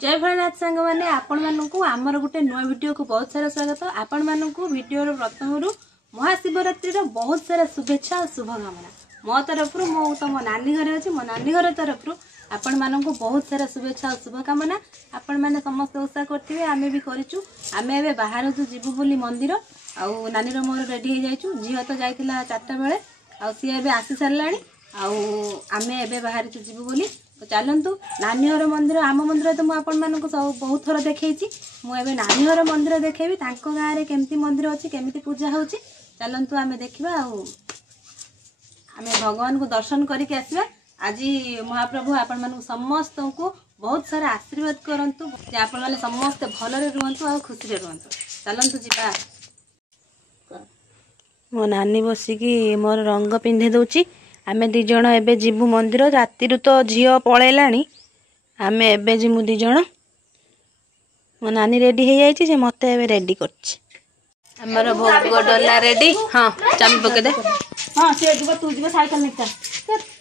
जय भोलेनाथ सांग मैंने आपण मानक आमर गोटे नुआ वीडियो को बहुत सारा स्वागत। आपण मानक वीडियो प्रथम महाशिवरात्रि बहुत सारा शुभेच्छा और शुभकामना मो तरफ मो तो मो नानी घर अच्छी मो नानी घर तरफ आपण मानक बहुत सारा शुभेच्छा और शुभकामना। आपण मैंने समस्त उत्साह करते आमे भी करूँ। आमे एबे बाहर जीवु बोली मंदिर आउ नानी मोर रेडी हो जाइछु। झील तो जाइतिला 4टा बेले आ सी एबे आसी सारलाणी आमे एबे बाहर जीवु बोली। तो चलतु नानी घर मंदिर आम मंदिर तो मुझे आप सब बहुत थर देखी मुझे नानी घर मंदिर देखेबी गाँव में केमती मंदिर अच्छी केमती पूजा हो। चलतु आम देखा आम भगवान को दर्शन करके आसवा। आज महाप्रभु आपण मानू समस्त को बहुत सारा आशीर्वाद करंतु आपण माने समस्त भलरे रुहंतु आ खुशी रे रुहंतु। चलतु जीवा। मो नानी बसिकी मोर रंग पिंधे दउची। आमे दी जण एबे जीवु मंदिर राति तो झील पलैलाणी आमे एबे जीमु दी जण। मो नानी रेडी हो जाइए से मत एबे रेडी करछि। हमर भोग डला रेडी। हां चाबी पके दे। हां से जीव तू जीव साइकिल निकता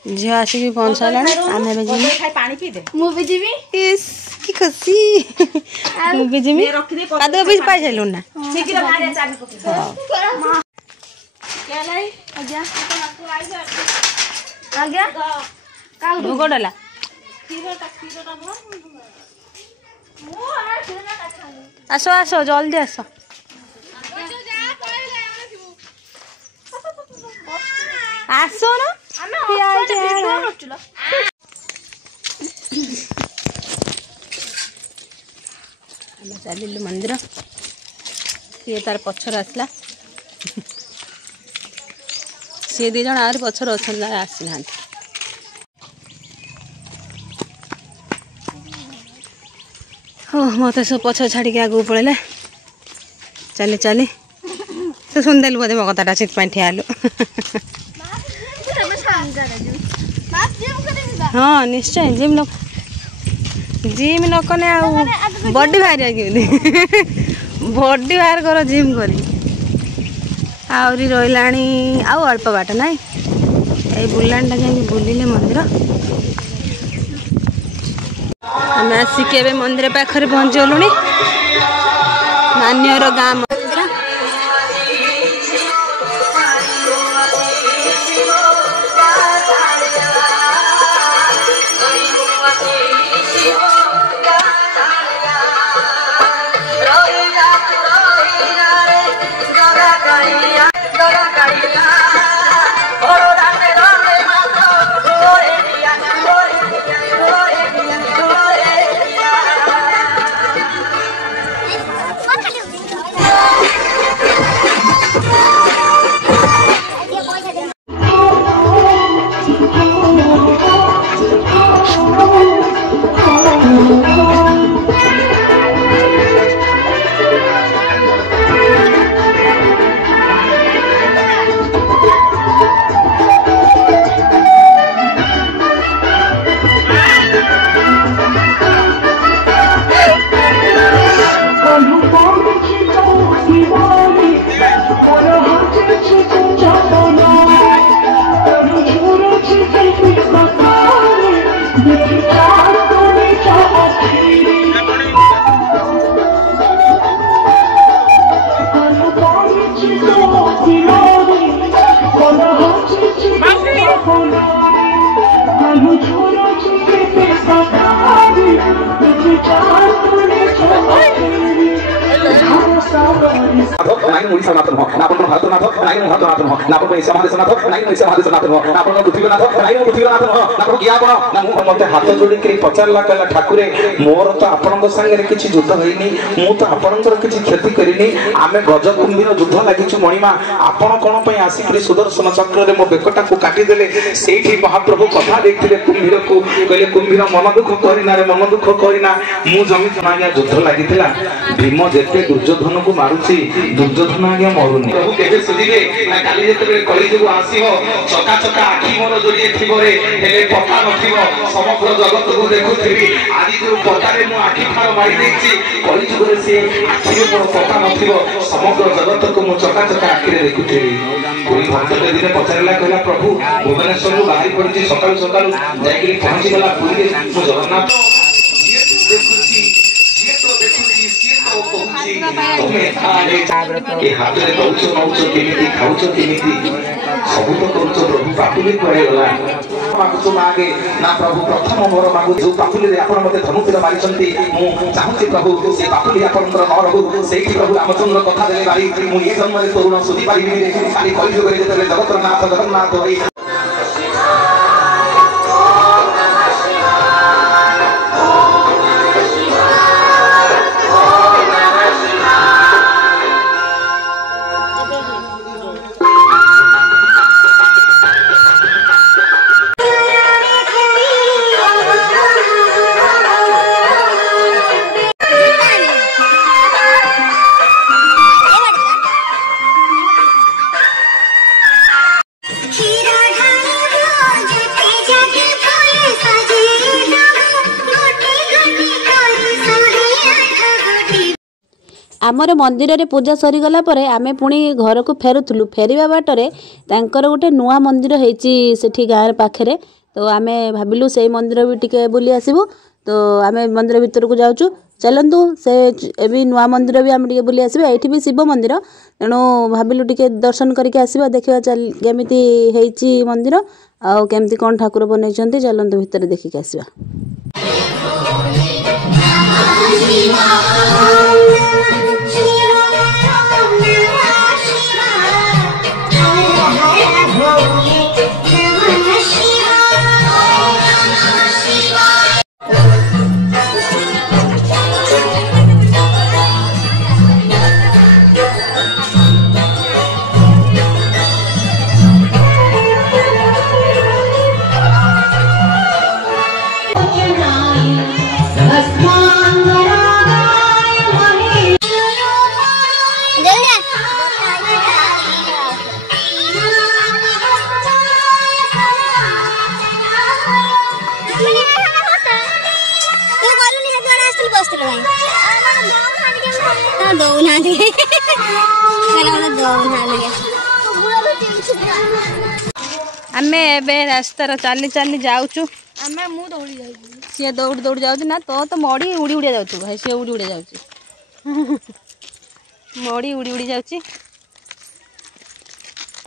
झील आसी पहुंच सालाणी आमे एबे जीमु खाई पानी पी दे मु भी जीवी इस की खुशी मु भी जीमी कादो भी पाइ जाइलु ना ठीक रे भारे चाबी पके हां क्या लाई आजा तो आई जा आज्ञा भोग डला आसो आसो जल्दी आसो। आसो ना चलिलु मंदिर सी तार पछर आसला सी दी जन आर पछर आसी ना। मत सब पछ छाड़ी आगू पड़े चली चली तो सुनदेलु बोधे मो कथाटा से ठियालु। हाँ निश्चय जिम नकने बॉडी बाहर बॉडी बाहर कर जिम करी आहरी रही आउ अल्प बाट ना ये बुलाणटा जाए बुलिले मंदिर आम आसिक मंदिर पाखे पहुँच गलु नानी गाँ मंदिर। हाथ जोड़ी पचारा कहला ठाकुर मोर तो आपण सागर किसी युद्ध होनी मु तो आपणकर किसी क्षति करनी आम गज कुंभीर युद्ध लगी मणिमा आपण कौन पर आसिक सुदर्शन चक्र मो बेकटा को काटिदेले से महाप्रभु कथा देखते कुंभीर को कहले कुंभीर मन दुख करना रे मन दुख करना मु जमी आज्ञा युद्ध लगी भीम जिते दुर्योधन को मारुची दुर्योधन आज्ञा मरुनी प्रभु केबे सुधिबे ना काली जेते कली जुग आसीबो चका चका आखि मोर जोड़िए थिबो रे हेले पता नथिबो समग्र जगत को देखुथिबी आज जो पतारे मु आखि फार मारी देछि कली जुग रे से आखि मोर पता नथिबो समग्र जगत को मु चका चका आखि रे देखुथिबी कोई भक्त दिन पचारला कहला प्रभु भुवनेश्वर बाहरी पड़ी सकाल सकाल जाई पहुंची गला पुरी मु जगन्नाथ देखुछि ତୁମେ ଥାଳେ ଏ ହାତରେ ଦଉଛ ନଉଛ କେମିତି ଖାଉଛ କେମିତି ସବୁ ତ କରୁଛ ପ୍ରଭୁ ପାପୁଲି କୁଆଡ଼େ ଗଲା ମାଗୁଛୁ ମାଗେ ନା ପ୍ରଭୁ ପ୍ରଥମ ମୋର ମାଗୁ ଯୋଉ ପାପୁଲିରେ ଆପଣ ମତେ ଧନୁତୀର ମାରିଛନ୍ତି ମୁଁ ଚାହୁଁଛି ପ୍ରଭୁ ସେ ପାପୁଲି ଆପଣଙ୍କର ନ ରହୁ ସେଇଠି ପ୍ରଭୁ ରାମଚନ୍ଦ୍ର କଥା ଦେଲେ ଭାଇ ମୁଁ ଏ ଜନ୍ମରେ ତୋରଣ ଶୋଧି ପାରିବିନି ଖାଲି କଳିଯୁଗରେ ଯେତେବେଳେ ଜଗତର ନାଥ ଜଗନ୍ନାଥ ଭାଇ आमर मंदिर रे पूजा सरीगला पर आमे पुणी घर को फेरुलु फेरिया बाटर तांकर गोटे नुआ मंदिर होती सेठी गाँव पाखे तो आमे भाविलु से मंदिर भी टिके बुली आसबू तो आमे मंदिर भीतर को जाऊँ चलतु से एवं नुआ मंदिर भी आम टे बुली आसबे ये भी शिव मंदिर तेणु भाविलु टिके दर्शन करके आसबा देखा केमिति होती मंदिर आउ केमती कौन ठाकुर बनई चलतु भितर देखिक आसबा आमे एबे रास्तार चली चली जाऊँ सी दौड़ दौड़ जाऊँ ना तो मड़ी उड़ी उड़िया जाऊँ भाई सी उड़ी उड़िया जाऊँ मड़ी उड़ी उड़ी जाऊँ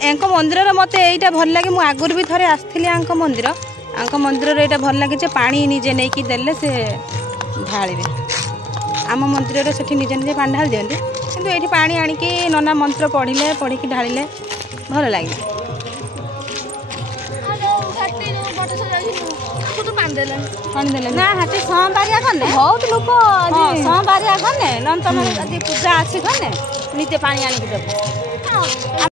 एंक मंदिर मत यहीटा भल लगे मुझे आगुरी भी थे आसती मंदिर यहाँ भल लगे पानी निजे नहीं कि देले से ढाड़े आम मंदिर से निजे निजे पानी ढाल दिखती किंतु ये पानी आणिकी नना मंत्र पढ़िले पढ़िकी ढाड़िले भल लगे पानी देले ना हाथी सोमवारिया गने बहुत लोक सोमवारिया गने नंतर पूजा अच्छी गने नीचे पानी आणिकी देबो।